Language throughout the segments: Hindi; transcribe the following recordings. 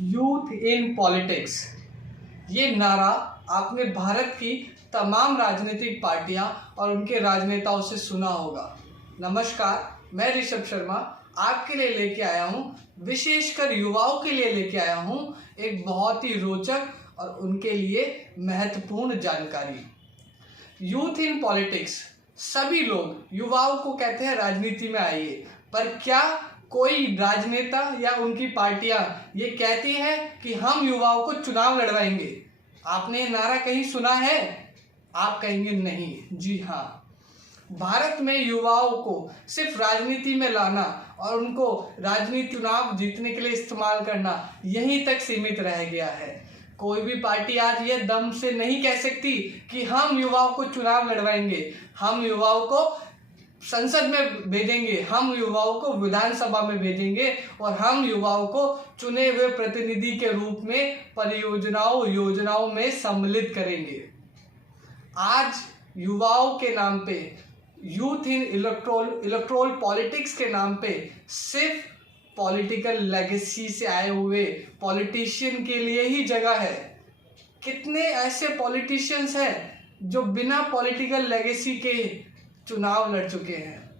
यूथ इन पॉलिटिक्स, ये नारा आपने भारत की तमाम राजनीतिक पार्टियां और उनके राजनेताओं से सुना होगा। नमस्कार, मैं ऋषभ शर्मा आपके लिए लेके आया हूं, विशेषकर युवाओं के लिए लेके आया हूं एक बहुत ही रोचक और उनके लिए महत्वपूर्ण जानकारी। यूथ इन पॉलिटिक्स, सभी लोग युवाओं को कहते हैं राजनीति में आइए, पर क्या कोई राजनेता या उनकी पार्टियां ये कहती हैं कि हम युवाओं को चुनाव लड़वाएंगे? आपने ये नारा कहीं सुना है? आप कहेंगे नहीं। जी हाँ, भारत में युवाओं को सिर्फ राजनीति में लाना और उनको राजनीति चुनाव जीतने के लिए इस्तेमाल करना यहीं तक सीमित रह गया है। कोई भी पार्टी आज ये दम से नहीं कह सकती कि हम युवाओं को चुनाव लड़वाएंगे, हम युवाओं को संसद में भेजेंगे, हम युवाओं को विधानसभा में भेजेंगे और हम युवाओं को चुने हुए प्रतिनिधि के रूप में परियोजनाओं योजनाओं में सम्मिलित करेंगे। आज युवाओं के नाम पे, यूथ इन इलेक्टोरल पॉलिटिक्स के नाम पे सिर्फ पॉलिटिकल लेगेसी से आए हुए पॉलिटिशियन के लिए ही जगह है। कितने ऐसे पॉलिटिशियंस हैं जो बिना पॉलिटिकल लेगेसी के चुनाव लड़ चुके हैं?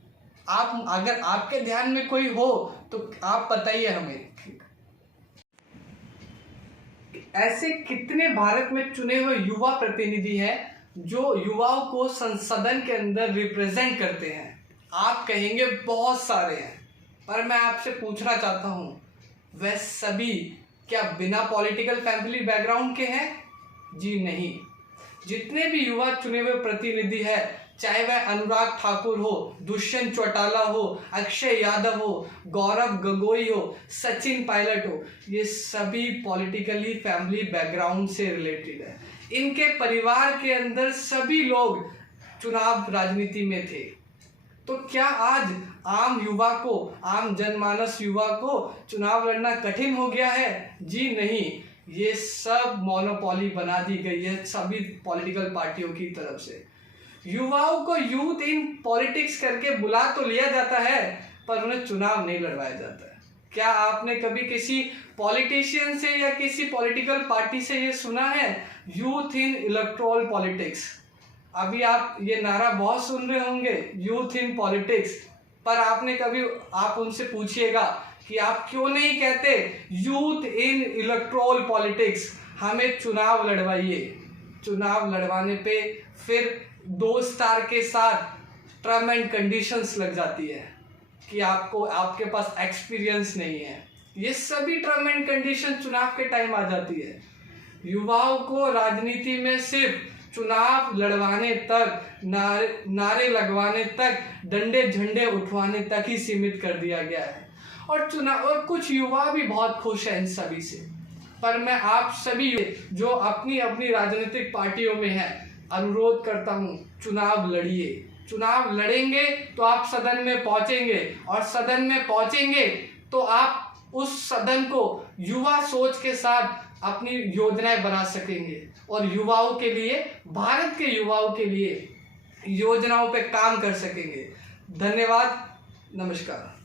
आप अगर आपके ध्यान में कोई हो तो आप बताइए हमें। ऐसे कितने भारत में चुने हुए युवा प्रतिनिधि हैं जो युवाओं को सदन के अंदर रिप्रेजेंट करते हैं? आप कहेंगे बहुत सारे हैं, पर मैं आपसे पूछना चाहता हूं, वह सभी क्या बिना पॉलिटिकल फैमिली बैकग्राउंड के हैं? जी नहीं। जितने भी युवा चुने हुए प्रतिनिधि हैं, चाहे वह अनुराग ठाकुर हो, दुष्यंत चौटाला हो, अक्षय यादव हो, गौरव गोगोई हो, सचिन पायलट हो, ये सभी पॉलिटिकली फैमिली बैकग्राउंड से रिलेटेड है। इनके परिवार के अंदर सभी लोग चुनाव राजनीति में थे। तो क्या आज आम युवा को, आम जनमानस युवा को चुनाव लड़ना कठिन हो गया है? जी नहीं। ये सब मोनोपोली बना दी गई है सभी पॉलिटिकल पार्टियों की तरफ से। युवाओं को यूथ इन पॉलिटिक्स करके बुला तो लिया जाता है, पर उन्हें चुनाव नहीं लड़वाया जाता है। क्या आपने कभी किसी पॉलिटिशियन से या किसी पॉलिटिकल पार्टी से ये सुना है, यूथ इन इलेक्टोरल पॉलिटिक्स? अभी आप ये नारा बहुत सुन रहे होंगे, यूथ इन पॉलिटिक्स, पर आपने कभी, आप उनसे पूछिएगा कि आप क्यों नहीं कहते यूथ इन इलेक्टोरल पॉलिटिक्स, हमें चुनाव लड़वाइए। चुनाव लड़वाने पे फिर 2 स्टार के साथ टर्म एंड कंडीशंस लग जाती है कि आपको, आपके पास एक्सपीरियंस नहीं है। ये सभी टर्म एंड कंडीशन चुनाव के टाइम आ जाती है। युवाओं को राजनीति में सिर्फ चुनाव लड़वाने तक, नारे लगवाने तक, डंडे झंडे उठवाने तक ही सीमित कर दिया गया है। और कुछ युवा भी बहुत खुश हैं इन सभी से। पर मैं आप सभी जो अपनी अपनी राजनीतिक पार्टियों में हैं, अनुरोध करता हूं, चुनाव लड़िए। चुनाव लड़ेंगे तो आप सदन में पहुंचेंगे, और सदन में पहुंचेंगे तो आप उस सदन को युवा सोच के साथ अपनी योजनाएं बना सकेंगे और युवाओं के लिए, भारत के युवाओं के लिए योजनाओं पे काम कर सकेंगे। धन्यवाद, नमस्कार।